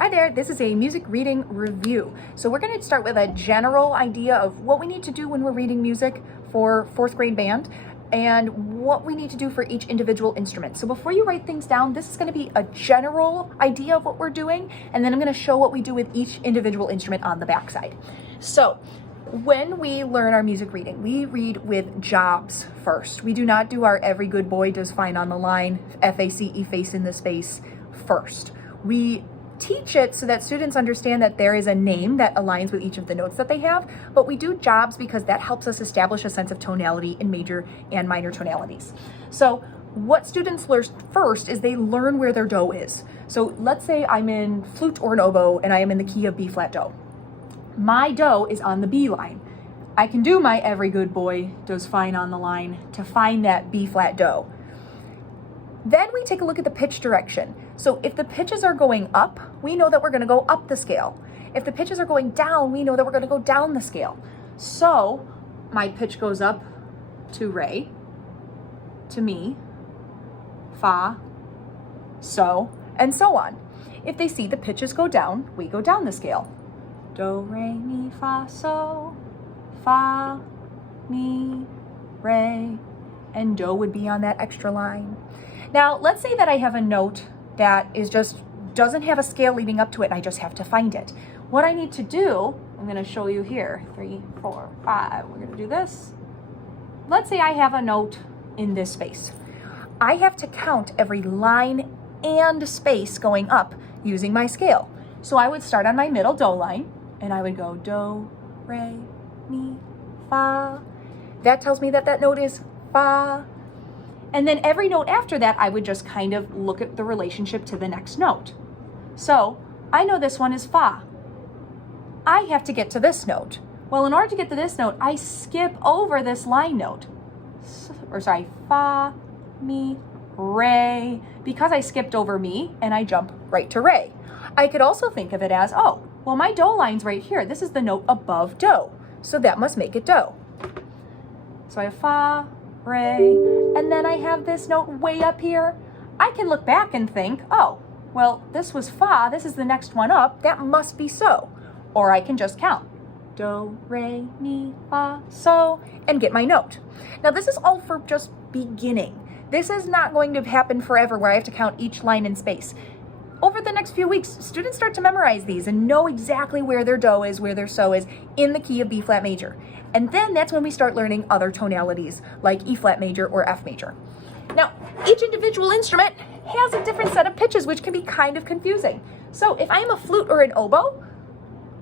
Hi there, this is a music reading review. So we're going to start with a general idea of what we need to do when we're reading music for fourth grade band and what we need to do for each individual instrument. So before you write things down, this is going to be a general idea of what we're doing, and then I'm going to show what we do with each individual instrument on the backside. So when we learn our music reading, we read with jobs first. We do not do our every good boy does fine on the line, F-A-C-E, face in the space first. We teach it so that students understand that there is a name that aligns with each of the notes that they have, but we do jobs because that helps us establish a sense of tonality in major and minor tonalities. So what students learn first is they learn where their do is. So let's say I'm in flute or an oboe and I am in the key of B flat do. My do is on the B line. I can do my every good boy does fine on the line to find that B flat do. Then we take a look at the pitch direction. So if the pitches are going up, we know that we're going to go up the scale. If the pitches are going down, we know that we're going to go down the scale. So my pitch goes up to re, to mi, fa, so, and so on. If they see the pitches go down, we go down the scale. Do, re, mi, fa, so, fa, mi, re, and do would be on that extra line. Now, let's say that I have a note that doesn't have a scale leading up to it and I just have to find it. What I need to do, I'm going to show you here, 3, 4, 5, we're going to do this. Let's say I have a note in this space. I have to count every line and space going up using my scale. So I would start on my middle do line and I would go do, re, mi, fa. That tells me that that note is fa. And then every note after that, I would just kind of look at the relationship to the next note. So I know this one is fa. I have to get to this note. Well, in order to get to this note, I skip over this line note. Fa, mi, re, because I skipped over mi and I jump right to re. I could also think of it as, oh, well, my do line's right here. This is the note above do. So that must make it do. So I have fa, re, and then I have this note way up here. I can look back and think, oh, well, this was fa, this is the next one up, that must be so. Or I can just count. Do, re, mi, fa, so, and get my note. Now this is all for just beginning. This is not going to happen forever where I have to count each line in space. Over the next few weeks, students start to memorize these and know exactly where their do is, where their so is in the key of B flat major. And then that's when we start learning other tonalities like E flat major or F major. Now, each individual instrument has a different set of pitches, which can be kind of confusing. So if I am a flute or an oboe,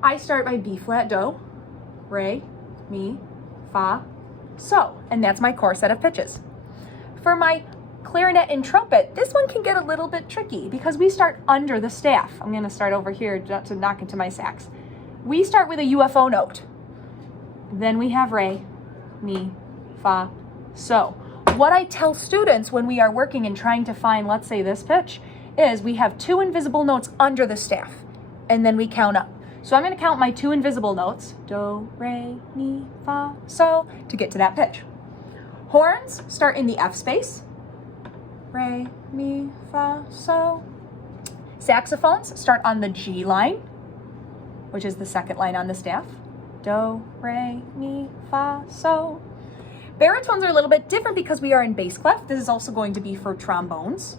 I start my B flat do, re, mi, fa, so, and that's my core set of pitches. For my clarinet and trumpet, this one can get a little bit tricky because we start under the staff. I'm going to start over here to knock into my sax. We start with a UFO note. Then we have re, mi, fa, so. What I tell students when we are working and trying to find, let's say this pitch, is we have 2 invisible notes under the staff, and then we count up. So I'm going to count my 2 invisible notes, do, re, mi, fa, so, to get to that pitch. Horns start in the F space, re, mi, fa, so. Saxophones start on the G line, which is the second line on the staff. Do, re, mi, fa, so. Baritones are a little bit different because we are in bass clef. This is also going to be for trombones.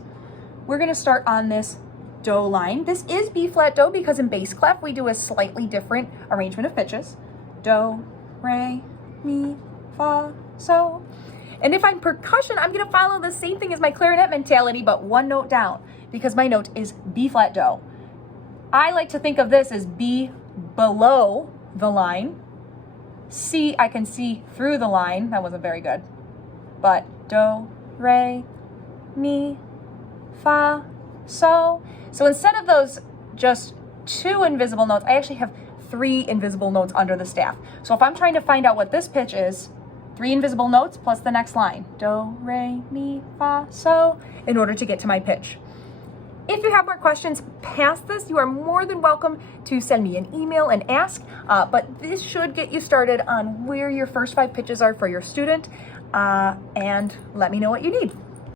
We're going to start on this do line. This is B flat do because in bass clef we do a slightly different arrangement of pitches. Do, re, mi, fa, so. And if I'm percussion, I'm going to follow the same thing as my clarinet mentality, but 1 note down because my note is B flat do. I like to think of this as B below the line. C, I can see through the line. That wasn't very good. But do, re, mi, fa, so. So instead of those just 2 invisible notes, I actually have 3 invisible notes under the staff. So if I'm trying to find out what this pitch is, 3 invisible notes plus the next line, do, re, mi, fa, so, in order to get to my pitch. If you have more questions past this, you are more than welcome to send me an email and ask, but this should get you started on where your first 5 pitches are for your student, and let me know what you need.